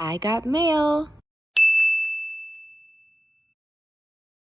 I got mail!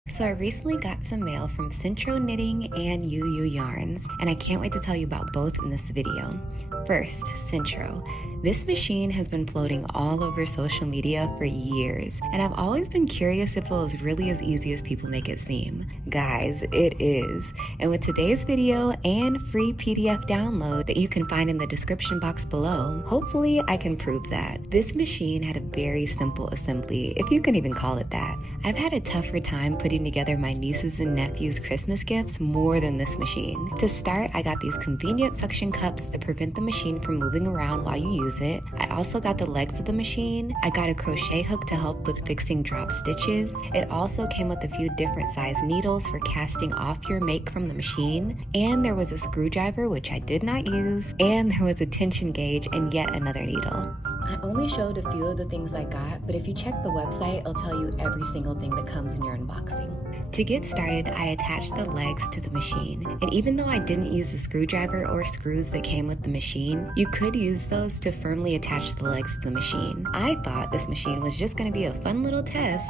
So I recently got some mail from Sentro Knitting and Ewe Ewe Yarns, and I can't wait to tell you about both in this video. First, Sentro. This machine has been floating all over social media for years, and I've always been curious if it was really as easy as people make it seem. Guys, it is. And with today's video and free PDF download that you can find in the description box below, hopefully I can prove that. This machine had a very simple assembly, if you can even call it that. I've had a tougher time putting together my nieces and nephews' Christmas gifts more than this machine. To start, I got these convenient suction cups that prevent the machine from moving around while you use it. I also got the legs of the machine. I got a crochet hook to help with fixing drop stitches. It also came with a few different size needles for casting off your make from the machine. And there was a screwdriver, which I did not use. And there was a tension gauge and yet another needle. I only showed a few of the things I got, but if you check the website, it'll tell you every single thing that comes in your unboxing. To get started, I attached the legs to the machine, and even though I didn't use the screwdriver or screws that came with the machine, you could use those to firmly attach the legs to the machine. I thought this machine was just going to be a fun little test,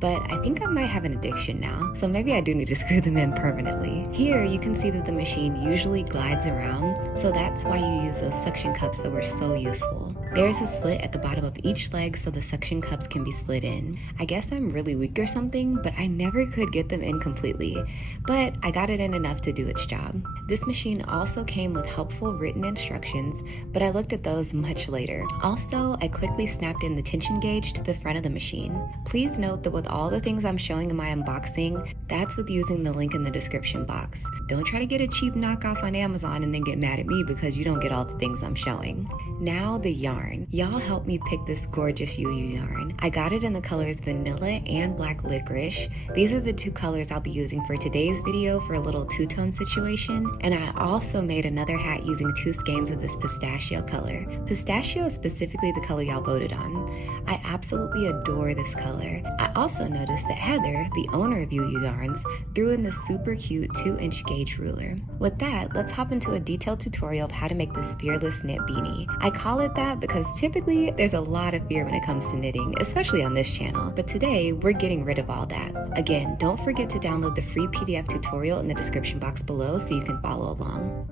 but I think I might have an addiction now, so maybe I do need to screw them in permanently. Here you can see that the machine usually glides around, so that's why you use those suction cups that were so useful. There's a slit at the bottom of each leg so the suction cups can be slid in. I guess I'm really weak or something, but I never could get them in completely. But I got it in enough to do its job. This machine also came with helpful written instructions, but I looked at those much later. Also, I quickly snapped in the tension gauge to the front of the machine. Please note that with all the things I'm showing in my unboxing, that's with using the link in the description box. Don't try to get a cheap knockoff on Amazon and then get mad at me because you don't get all the things I'm showing. Now the yarn. Y'all helped me pick this gorgeous Ewe Ewe yarn. I got it in the colors vanilla and black licorice. These are the two colors I'll be using for today's video for a little two-tone situation, and I also made another hat using two skeins of this pistachio color. Pistachio is specifically the color y'all voted on. I absolutely adore this color. I also noticed that Heather, the owner of Ewe Ewe Yarns, threw in this super cute 2-inch gauge ruler. With that, let's hop into a detailed tutorial of how to make this fearless knit beanie. I call it that because typically there's a lot of fear when it comes to knitting, especially on this channel, but today we're getting rid of all that. Again, don't forget to download the free PDF tutorial in the description box below so you can follow along.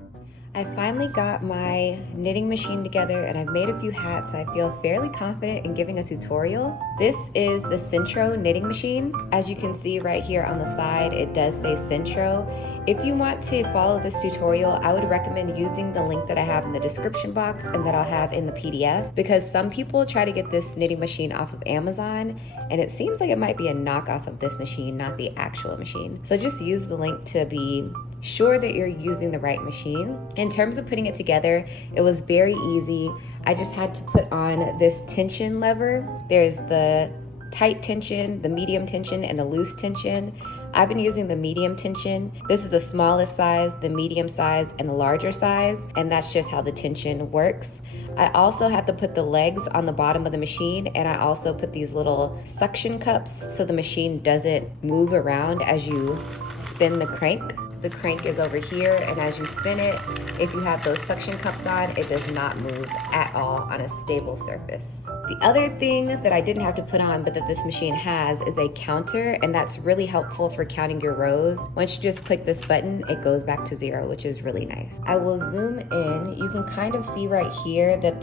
I finally got my knitting machine together and I've made a few hats, so I feel fairly confident in giving a tutorial. This is the Sentro knitting machine. As you can see right here on the side, it does say Sentro. If you want to follow this tutorial, I would recommend using the link that I have in the description box and that I'll have in the PDF, because some people try to get this knitting machine off of Amazon and it seems like it might be a knockoff of this machine, not the actual machine. So just use the link to be sure that you're using the right machine. In terms of putting it together, it was very easy. I just had to put on this tension lever. There's the tight tension, the medium tension, and the loose tension. I've been using the medium tension. This is the smallest size, the medium size, and the larger size, and that's just how the tension works. I also had to put the legs on the bottom of the machine, and I also put these little suction cups so the machine doesn't move around as you spin the crank. The crank is over here, and as you spin it, if you have those suction cups on, it does not move at all on a stable surface. The other thing that I didn't have to put on but that this machine has is a counter, and that's really helpful for counting your rows. Once you just click this button, it goes back to 0, which is really nice. I will zoom in. You can kind of see right here that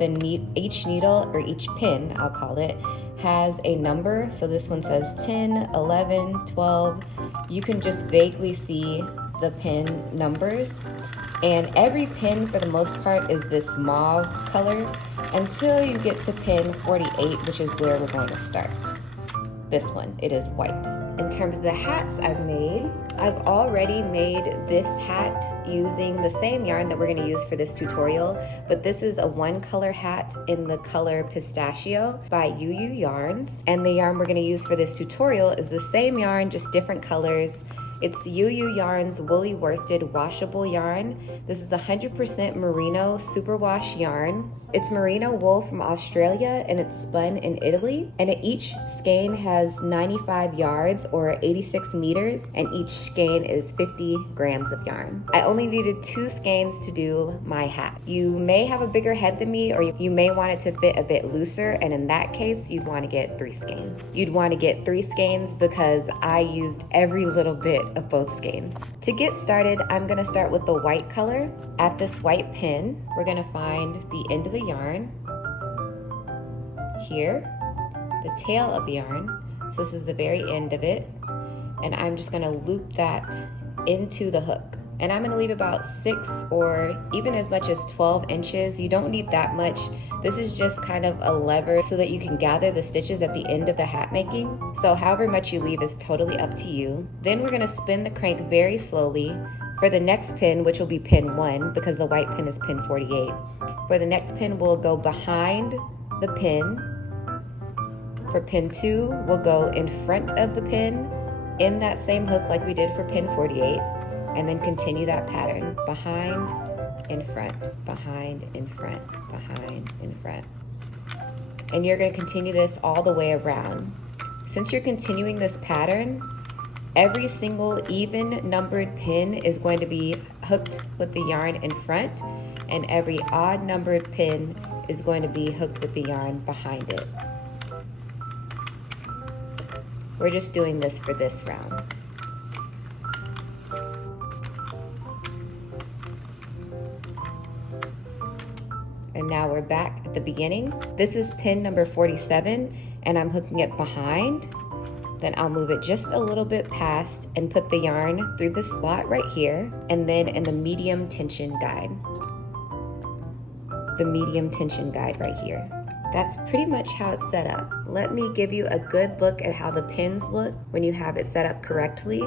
each needle, or each pin, I'll call it, has a number. So this one says 10, 11, 12. You can just vaguely see the pin numbers, and every pin for the most part is this mauve color until you get to pin 48, which is where we're going to start. This one, it is white. In terms of the hats I've already made this hat using the same yarn that we're going to use for this tutorial, but this is a one color hat in the color pistachio by Ewe Ewe Yarns, and the yarn we're going to use for this tutorial is the same yarn, just different colors. It's Ewe Ewe Yarn's woolly worsted washable yarn. This is 100% merino superwash yarn. It's merino wool from Australia and it's spun in Italy. And each skein has 95 yards or 86 meters, and each skein is 50 grams of yarn. I only needed 2 skeins to do my hat. You may have a bigger head than me, or you may want it to fit a bit looser, and in that case, you'd want to get 3 skeins. You'd want to get 3 skeins because I used every little bit of both skeins. To get started, I'm going to start with the white color. At this white pin, we're going to find the end of the yarn here, the tail of the yarn. So this is the very end of it, and I'm just going to loop that into the hook. And I'm going to leave about 6 or even as much as 12 inches. You don't need that much. This is just kind of a lever so that you can gather the stitches at the end of the hat making. So however much you leave is totally up to you. Then we're going to spin the crank very slowly for the next pin, which will be pin 1 because the white pin is pin 48. For the next pin, we'll go behind the pin. For pin 2, we'll go in front of the pin in that same hook like we did for pin 48, and then continue that pattern, behind, in front, behind, in front, behind, in front. And you're going to continue this all the way around. Since you're continuing this pattern, every single even numbered pin is going to be hooked with the yarn in front, and every odd numbered pin is going to be hooked with the yarn behind it. We're just doing this for this round. And now we're back at the beginning. This is pin number 47, and I'm hooking it behind. Then I'll move it just a little bit past and put the yarn through the slot right here, and then in the medium tension guide. The medium tension guide right here. That's pretty much how it's set up. Let me give you a good look at how the pins look when you have it set up correctly.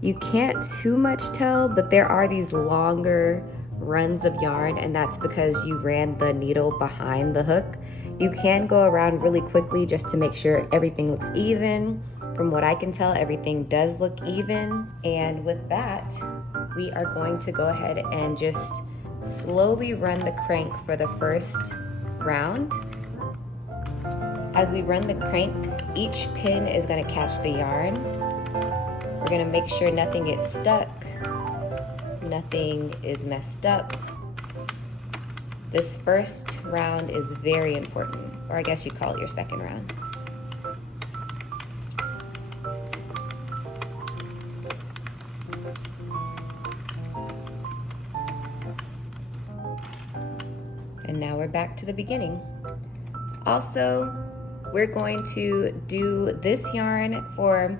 You can't too much tell, but there are these longer runs of yarn, and that's because you ran the needle behind the hook. You can go around really quickly just to make sure everything looks even. From what I can tell, everything does look even. And with that, we are going to go ahead and just slowly run the crank for the first round. As we run the crank, each pin is going to catch the yarn. We're going to make sure nothing gets stuck, nothing is messed up. This first round is very important, or I guess you call it your second round. And now we're back to the beginning. Also, we're going to do this yarn for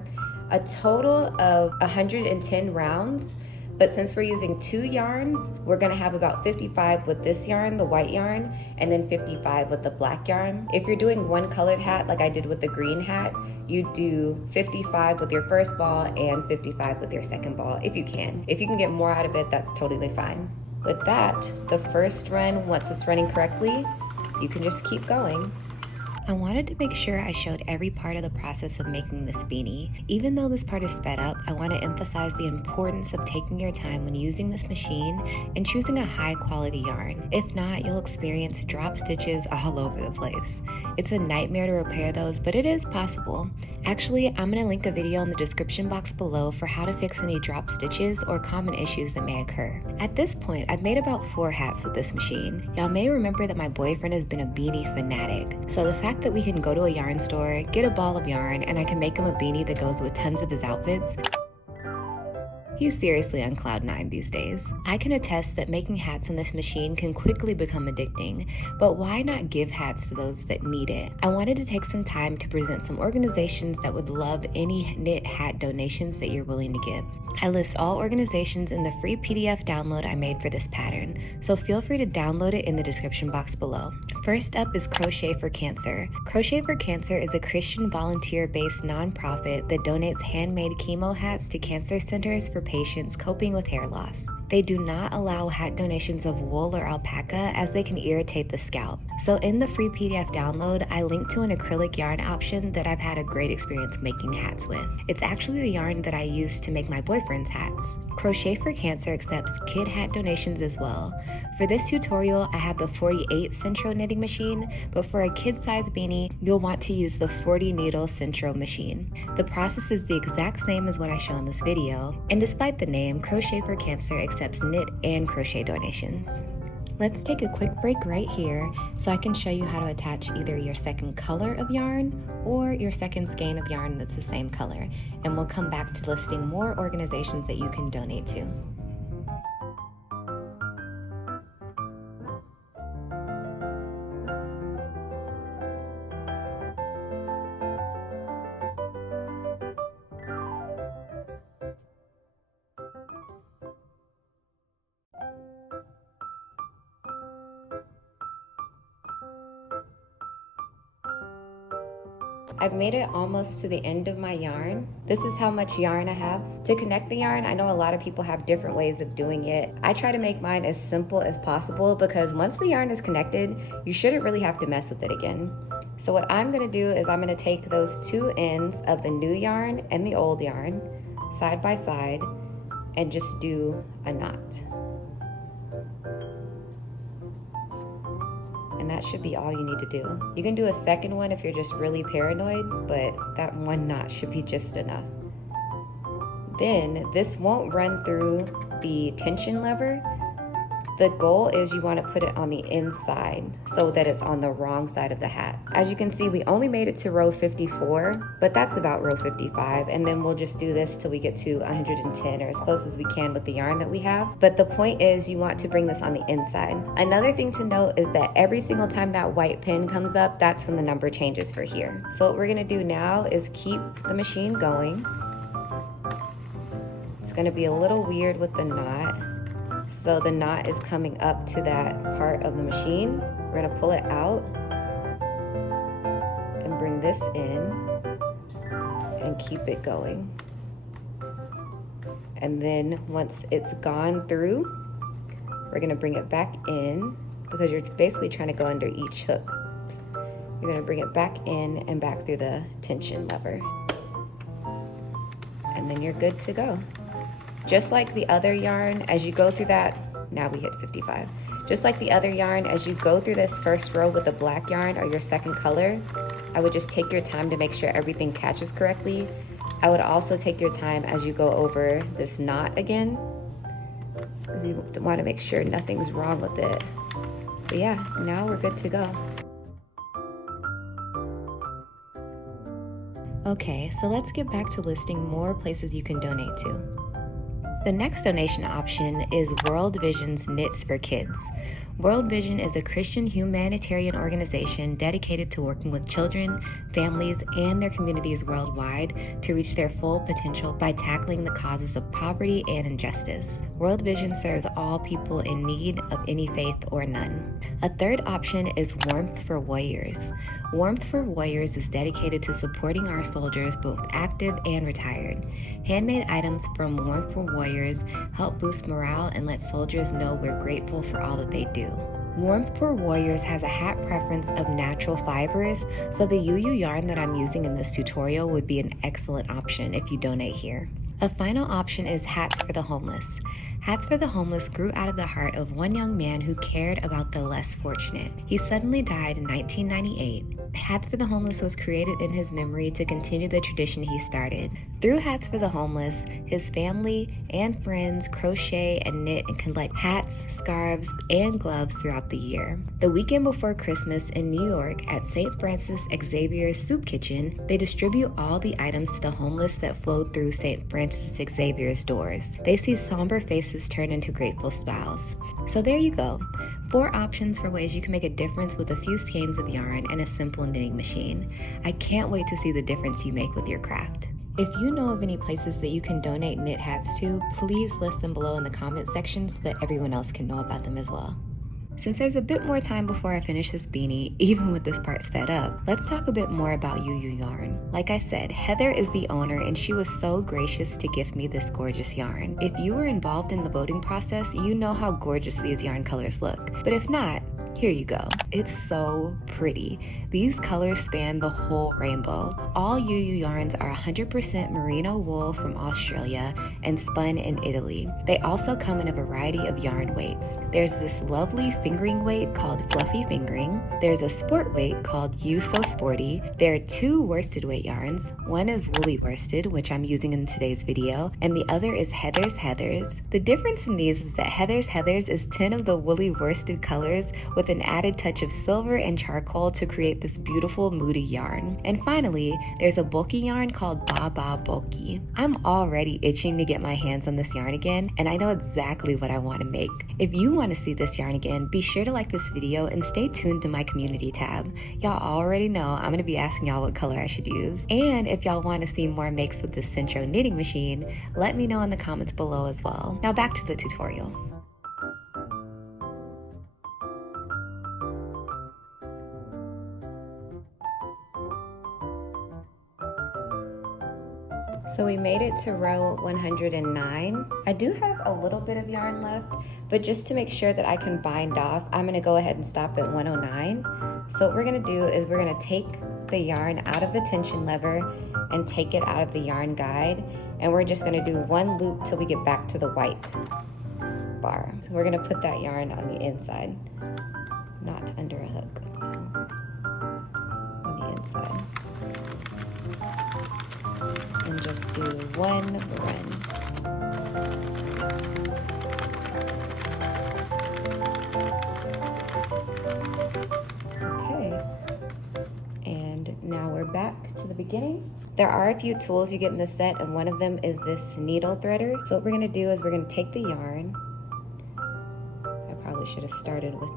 a total of 110 rounds. But since we're using 2 yarns, we're gonna have about 55 with this yarn, the white yarn, and then 55 with the black yarn. If you're doing one colored hat, like I did with the green hat, you do 55 with your first ball and 55 with your second ball, if you can. If you can get more out of it, that's totally fine. With that, the first run, once it's running correctly, you can just keep going. I wanted to make sure I showed every part of the process of making this beanie. Even though this part is sped up, I want to emphasize the importance of taking your time when using this machine and choosing a high quality yarn. If not, you'll experience drop stitches all over the place. It's a nightmare to repair those, but it is possible. Actually, I'm going to link a video in the description box below for how to fix any drop stitches or common issues that may occur. At this point, I've made about 4 hats with this machine. Y'all may remember that my boyfriend has been a beanie fanatic, so the fact that we can go to a yarn store, get a ball of yarn, and I can make him a beanie that goes with tons of his outfits, he's seriously on cloud 9 these days. I can attest that making hats on this machine can quickly become addicting, but why not give hats to those that need it? I wanted to take some time to present some organizations that would love any knit hat donations that you're willing to give. I list all organizations in the free PDF download I made for this pattern, so feel free to download it in the description box below. First up is Crochet for Cancer. Crochet for Cancer is a Christian volunteer-based nonprofit that donates handmade chemo hats to cancer centers for patients coping with hair loss. They do not allow hat donations of wool or alpaca as they can irritate the scalp. So in the free PDF download, I linked to an acrylic yarn option that I've had a great experience making hats with. It's actually the yarn that I use to make my boyfriend's hats. Crochet for Cancer accepts kid hat donations as well. For this tutorial, I have the 48 Sentro knitting machine, but for a kid-size beanie, you'll want to use the 40 needle Sentro machine. The process is the exact same as what I show in this video, and despite the name, Crochet for Cancer accepts knit and crochet donations. Let's take a quick break right here so I can show you how to attach either your second color of yarn or your second skein of yarn that's the same color, and we'll come back to listing more organizations that you can donate to. I've made it almost to the end of my yarn. This is how much yarn I have. To connect the yarn, I know a lot of people have different ways of doing it. I try to make mine as simple as possible because once the yarn is connected, you shouldn't really have to mess with it again. So what I'm gonna do is I'm gonna take those two ends of the new yarn and the old yarn side by side and just do a knot. And that should be all you need to do. You can do a second one if you're just really paranoid, but that one knot should be just enough. Then this won't run through the tension lever. The goal is you want to put it on the inside so that it's on the wrong side of the hat. As you can see, we only made it to row 54, but that's about row 55. And then we'll just do this till we get to 110 or as close as we can with the yarn that we have. But the point is you want to bring this on the inside. Another thing to note is that every single time that white pin comes up, that's when the number changes for here. So what we're gonna do now is keep the machine going. It's gonna be a little weird with the knot. So the knot is coming up to that part of the machine. We're gonna pull it out and bring this in and keep it going. And then once it's gone through, we're gonna bring it back in because you're basically trying to go under each hook. You're gonna bring it back in and back through the tension lever. And then you're good to go. Just like the other yarn, as you go through that, now we hit 55. Just like the other yarn, as you go through this first row with the black yarn or your second color, I would just take your time to make sure everything catches correctly. I would also take your time as you go over this knot again, because you want to make sure nothing's wrong with it. But yeah, now we're good to go. Okay, so let's get back to listing more places you can donate to. The next donation option is World Vision's Knits for Kids. World Vision is a Christian humanitarian organization dedicated to working with children, families, and their communities worldwide to reach their full potential by tackling the causes of poverty and injustice. World Vision serves all people in need of any faith or none. A third option is Warmth for Warriors. Warmth for Warriors is dedicated to supporting our soldiers, both active and retired. Handmade items from Warmth for Warriors help boost morale and let soldiers know we're grateful for all that they do. Warmth for Warriors has a hat preference of natural fibers, so the UU yarn that I'm using in this tutorial would be an excellent option if you donate here. A final option is Hats for the Homeless. Hats for the Homeless grew out of the heart of one young man who cared about the less fortunate. He suddenly died in 1998. Hats for the Homeless was created in his memory to continue the tradition he started. Through Hats for the Homeless, his family and friends crochet and knit and collect hats, scarves, and gloves throughout the year. The weekend before Christmas in New York at St. Francis Xavier's Soup Kitchen, they distribute all the items to the homeless that flowed through St. Francis Xavier's doors. They see somber faces turn into grateful smiles. So there you go. 4 options for ways you can make a difference with a few skeins of yarn and a simple knitting machine. I can't wait to see the difference you make with your craft. If you know of any places that you can donate knit hats to, please list them below in the comment section so that everyone else can know about them as well. Since there's a bit more time before I finish this beanie, even with this part sped up, let's talk a bit more about Ewe Ewe Yarn. Like I said, Heather is the owner and she was so gracious to gift me this gorgeous yarn. If you were involved in the voting process, you know how gorgeous these yarn colors look. But if not, here you go. It's so pretty. These colors span the whole rainbow. All Ewe Ewe yarns are 100% merino wool from Australia and spun in Italy. They also come in a variety of yarn weights. There's this lovely fingering weight called Fluffy Fingering. There's a sport weight called You So Sporty. There are 2 worsted weight yarns. One is woolly worsted, which I'm using in today's video, and the other is Heather's Heathers. The difference in these is that Heather's Heathers is 10 of the woolly worsted colors with an added touch of silver and charcoal to create this beautiful moody yarn. And finally, there's a bulky yarn called Ba Ba Bulky. I'm already itching to get my hands on this yarn again, and I know exactly what I want to make. If you want to see this yarn again, be sure to like this video and stay tuned to my community tab. Y'all already know I'm going to be asking y'all what color I should use. And if y'all want to see more makes with this Sentro knitting machine, let me know in the comments below as well. Now back to the tutorial. So we made it to row 109. I do have a little bit of yarn left, but just to make sure that I can bind off, I'm gonna go ahead and stop at 109. So what we're gonna do is we're gonna take the yarn out of the tension lever and take it out of the yarn guide. And we're just gonna do 1 loop till we get back to the white bar. So we're gonna put that yarn on the inside, not under a hook, on the inside. And just do 1 run. Okay, and now we're back to the beginning. There are a few tools you get in the set, and one of them is this needle threader. So what we're gonna do is we're gonna take the yarn. I probably should have started with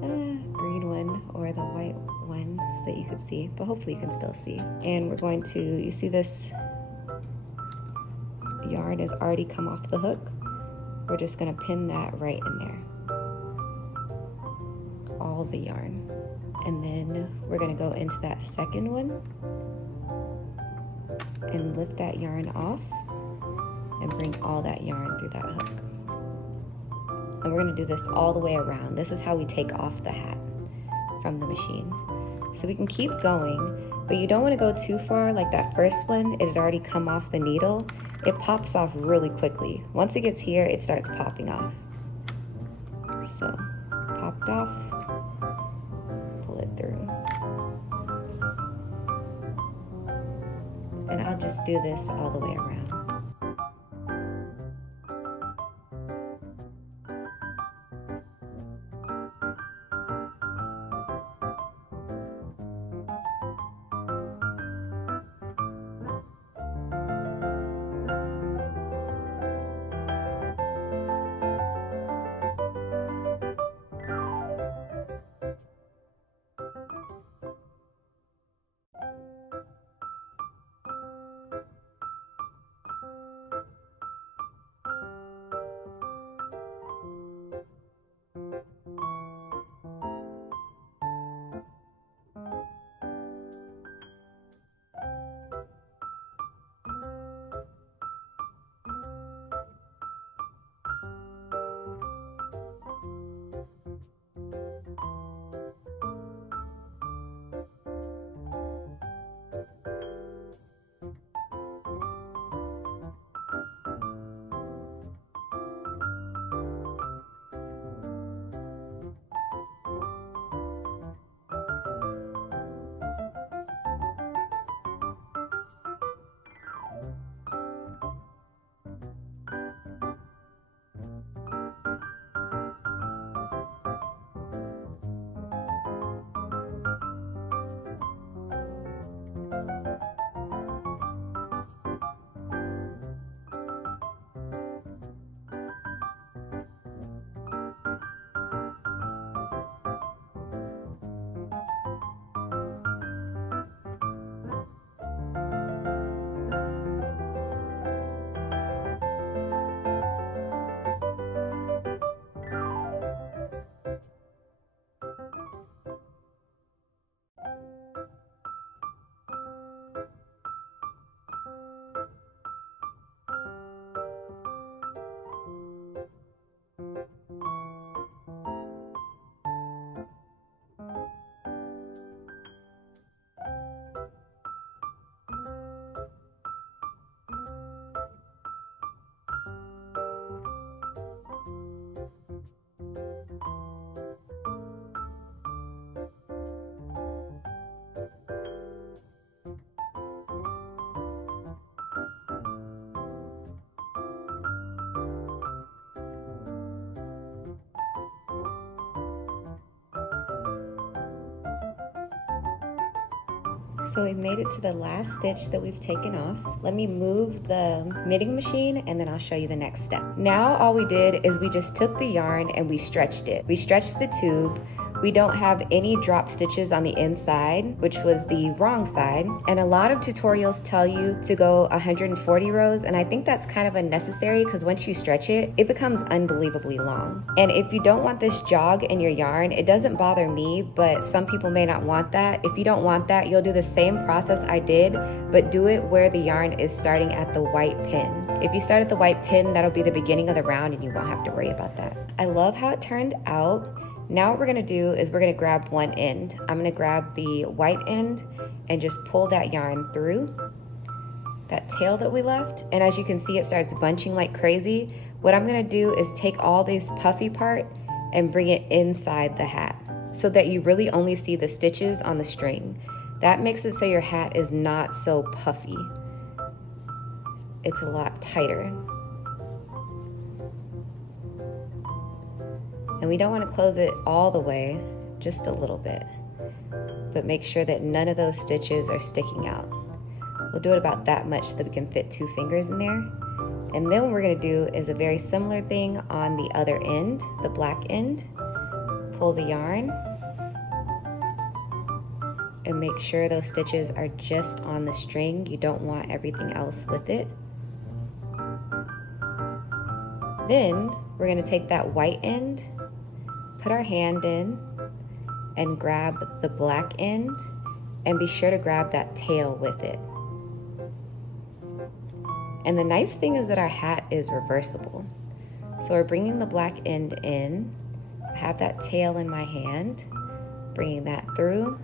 the green one or the white one so that you could see, but hopefully you can still see. And we're going to, you see this yarn has already come off the hook. We're just gonna pin that right in there. All the yarn. And then we're gonna go into that second one and lift that yarn off and bring all that yarn through that hook. And we're gonna do this all the way around. This is how we take off the hat from the machine. So we can keep going, but you don't wanna go too far. Like that first one, it had already come off the needle. It pops off really quickly. Once it gets here, it starts popping off. So, popped off, pull it through. And I'll just do this all the way around. so we've made it to the last stitch that we've taken off. Let me move the knitting machine and then I'll show you the next step. Now all we did is we just took the yarn and we stretched it. We stretched the tube. We don't have any drop stitches on the inside, which was the wrong side. And a lot of tutorials tell you to go 140 rows, and I think that's kind of unnecessary because once you stretch it, it becomes unbelievably long. And if you don't want this jog in your yarn, it doesn't bother me, but some people may not want that. If you don't want that, you'll do the same process I did, but do it where the yarn is starting at the white pin. If you start at the white pin, that'll be the beginning of the round and you won't have to worry about that. I love how it turned out. Now what we're gonna do is we're gonna grab one end. I'm gonna grab the white end and just pull that yarn through that tail that we left. And as you can see, it starts bunching like crazy. What I'm gonna do is take all this puffy part and bring it inside the hat so that you really only see the stitches on the string. That makes it so your hat is not so puffy. It's a lot tighter. And we don't want to close it all the way, just a little bit. But make sure that none of those stitches are sticking out. We'll do it about that much so that we can fit 2 fingers in there. And then what we're going to do is a very similar thing on the other end, the black end. Pull the yarn and make sure those stitches are just on the string. You don't want everything else with it. Then we're going to take that white end, put our hand in and grab the black end, and be sure to grab that tail with it. And the nice thing is that our hat is reversible. So we're bringing the black end in, I have that tail in my hand, bringing that through,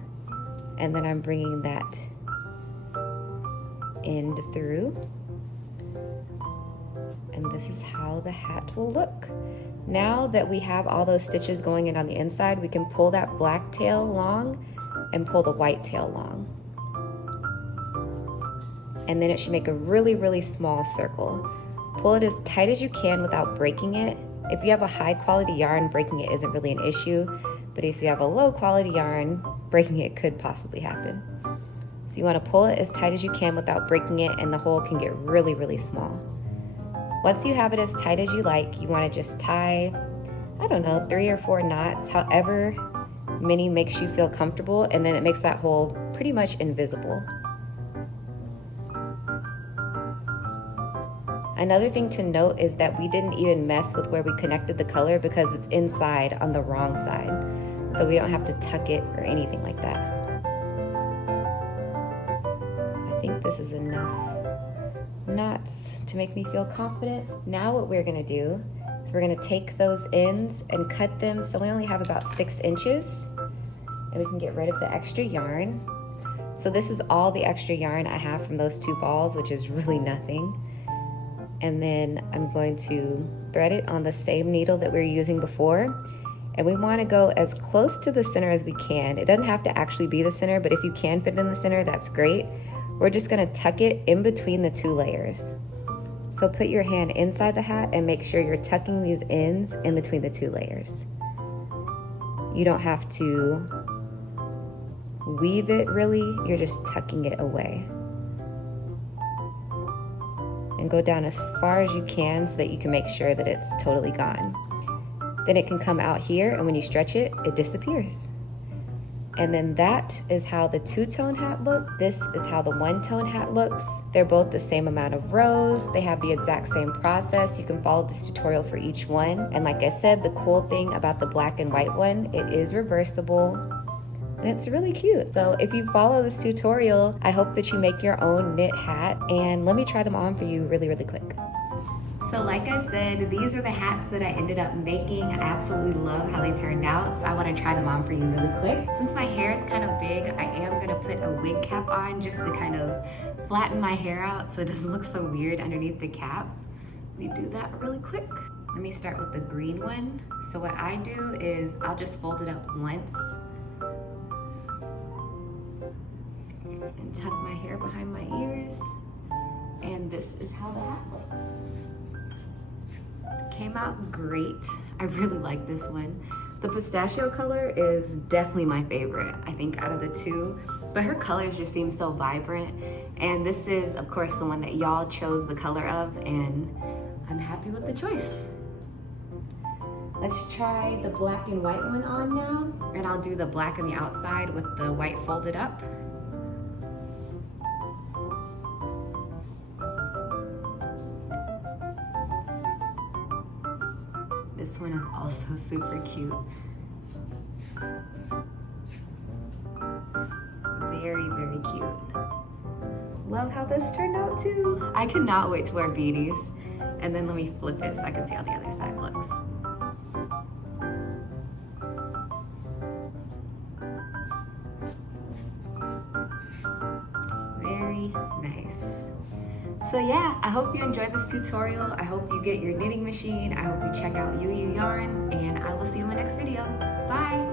and then I'm bringing that end through. And this is how the hat will look. Now that we have all those stitches going in on the inside, we can pull that black tail long and pull the white tail long. And then it should make a really, really small circle. Pull it as tight as you can without breaking it. If you have a high quality yarn, breaking it isn't really an issue, but if you have a low quality yarn, breaking it could possibly happen. So you want to pull it as tight as you can without breaking it, and the hole can get really, really small. Once you have it as tight as you like, you want to just tie, I don't know, 3 or 4 knots, however many makes you feel comfortable, and then it makes that hole pretty much invisible. Another thing to note is that we didn't even mess with where we connected the color because it's inside on the wrong side. So we don't have to tuck it or anything like that. I think this is enough knots to make me feel confident. Now what we're gonna do is we're gonna take those ends and cut them so we only have about 6 inches, and we can get rid of the extra yarn. So this is all the extra yarn I have from those 2 balls, which is really nothing. And then I'm going to thread it on the same needle that we were using before. And we want to go as close to the center as we can. It doesn't have to actually be the center, but if you can fit in the center, that's great. We're just going to tuck it in between the 2 layers. So put your hand inside the hat and make sure you're tucking these ends in between the 2 layers. You don't have to weave it really, you're just tucking it away. And go down as far as you can so that you can make sure that it's totally gone. Then it can come out here, and when you stretch it, it disappears. And then that is how the 2-tone hat looks. This is how the 1-tone hat looks. They're both the same amount of rows. They have the exact same process. You can follow this tutorial for each one. And like I said, the cool thing about the black and white one, it is reversible. And it's really cute. So if you follow this tutorial, I hope that you make your own knit hat. And let me try them on for you really, really quick. So like I said, these are the hats that I ended up making. I absolutely love how they turned out, so I want to try them on for you really quick. Since my hair is kind of big, I am going to put a wig cap on just to kind of flatten my hair out so it doesn't look so weird underneath the cap. Let me do that really quick. Let me start with the green one. So what I do is I'll just fold it up once and tuck my hair behind my ears. And this is how the hat looks. Came out great. I really like this one. The pistachio color is definitely my favorite. I think out of the two, but her colors just seem so vibrant. And this is, of course, the one that y'all chose the color of, and I'm happy with the choice. Let's try the black and white one on now, and I'll do the black on the outside with the white folded up. This one is also super cute. Very, very cute. Love how this turned out too. I cannot wait to wear beanies. And then let me flip it so I can see how the other side looks. Very nice. So yeah, I hope you enjoyed this tutorial. I hope you get your knitting machine. I hope you check out Ewe Ewe Yarns, and I will see you in my next video. Bye.